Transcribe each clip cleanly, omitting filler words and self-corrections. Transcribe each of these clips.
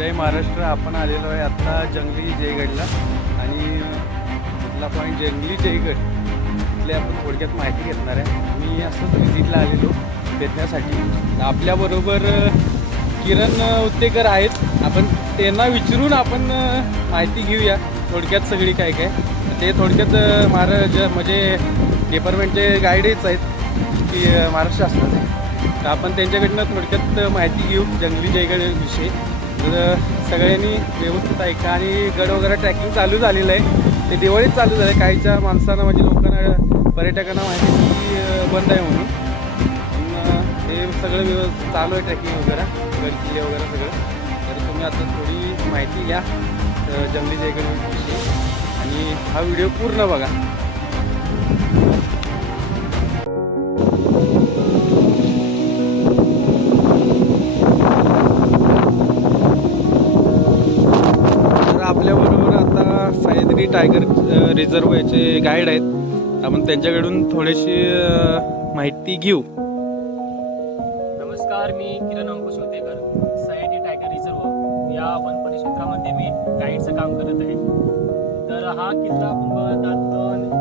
जय महाराष्ट्र. आपण आलेलो आहे आत्ता जंगली जयगडला आणि इथला पॉईंट जंगली जयगड इथले आपण थोडक्यात माहिती घेणार आहे. मी असंच विजिटला आलेलो भेटण्यासाठी. आपल्याबरोबर किरण उत्तेकर आहेत. आपण त्यांना विचारून आपण माहिती घेऊया थोडक्यात सगळी काय काय. ते थोडक्यात महाराज म्हणजे डिपार्टमेंटचे गाईडच आहेत की महाराष्ट्र शासनाचे. तर आपण त्यांच्याकडनं थोडक्यात माहिती घेऊ जंगली जयगडविषयी. तर सगळ्यांनी व्यवस्थित ऐका. आणि गड वगैरे ट्रॅकिंग चालू झालेलं आहे. ते दिवाळीत चालू झालं आहे. काहीच्या माणसांना म्हणजे लोकांना पर्यटकांना माहिती की बंद आहे म्हणून. ते सगळं चालू आहे ट्रॅकिंग वगैरे गड किल्ले वगैरे सगळं. तर तुम्ही आता थोडी माहिती घ्या जंगली जयगडविषयी आणि हा व्हिडिओ पूर्ण बघा. आपल्याबरोबर आता सह्याद्री टायगर रिझर्वचे गाईड आहेत. आपण त्यांच्याकडून थोडीशी माहिती घेऊ. नमस्कार, मी किरण अंकुश उत्तेकर. सह्याद्री टायगर रिझर्व या वन परिक्षेत्रामध्ये मी गाईडचं काम करत आहे. तर हा किल्ला आपण बघतात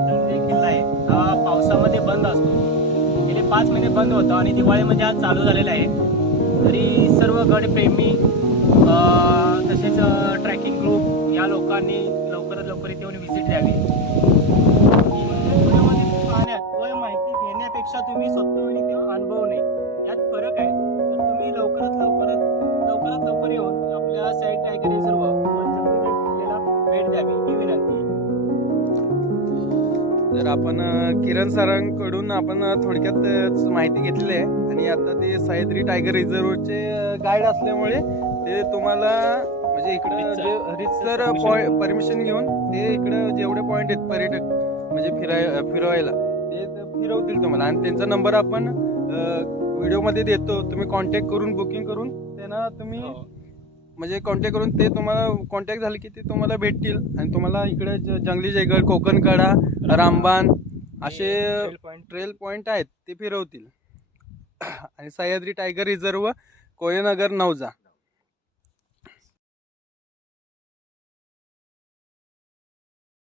जंगली किल्ला आहे. हा पावसामध्ये बंद असतो. गेले 5 महिने बंद होता आणि दिवाळीमध्ये हा चालू झालेला आहे. तरी सर्व गडप्रेमी तसेच ट्रॅकिंग ग्रुप या लोकांनी लवकरात लवकर इथे येऊन व्हिजिट द्यावी. पाहण्यात व माहिती घेण्यापेक्षा तुम्ही स्वतःहून ते अनुभवणे यात फरक आहे. तर तुम्ही लवकरात लवकर येऊन आपल्या सह्याद्री टायगर रिझर्व किल्ल्याला भेट द्यावी ही विनंती आहे. तर आपण किरण सरांकडून आपण थोडक्यात माहिती घेतलेली आहे. आणि आता ते सह्याद्री टायगर रिझर्वचे गाईड असल्यामुळे ते तुम्हाला म्हणजे इकडं जे रितसर परमिशन घेऊन ते इकडं जेवढे पॉईंट आहेत पर्यटक म्हणजे फिरवायला ते फिरवतील तुम्हाला. आणि त्यांचा नंबर आपण व्हिडिओमध्ये देतो. तुम्ही कॉन्टॅक्ट करून बुकिंग करून त्यांना तुम्ही म्हणजे कॉन्टॅक्ट करून ते तुम्हाला कॉन्टॅक्ट झाले की ते तुम्हाला भेटतील. आणि तुम्हाला इकडे जंगली जयगड, कोकणकडा, रामबान असे ट्रेल पॉईंट आहेत ते फिरवतील. आणि सह्याद्री टायगर रिझर्व कोयनगर नवजा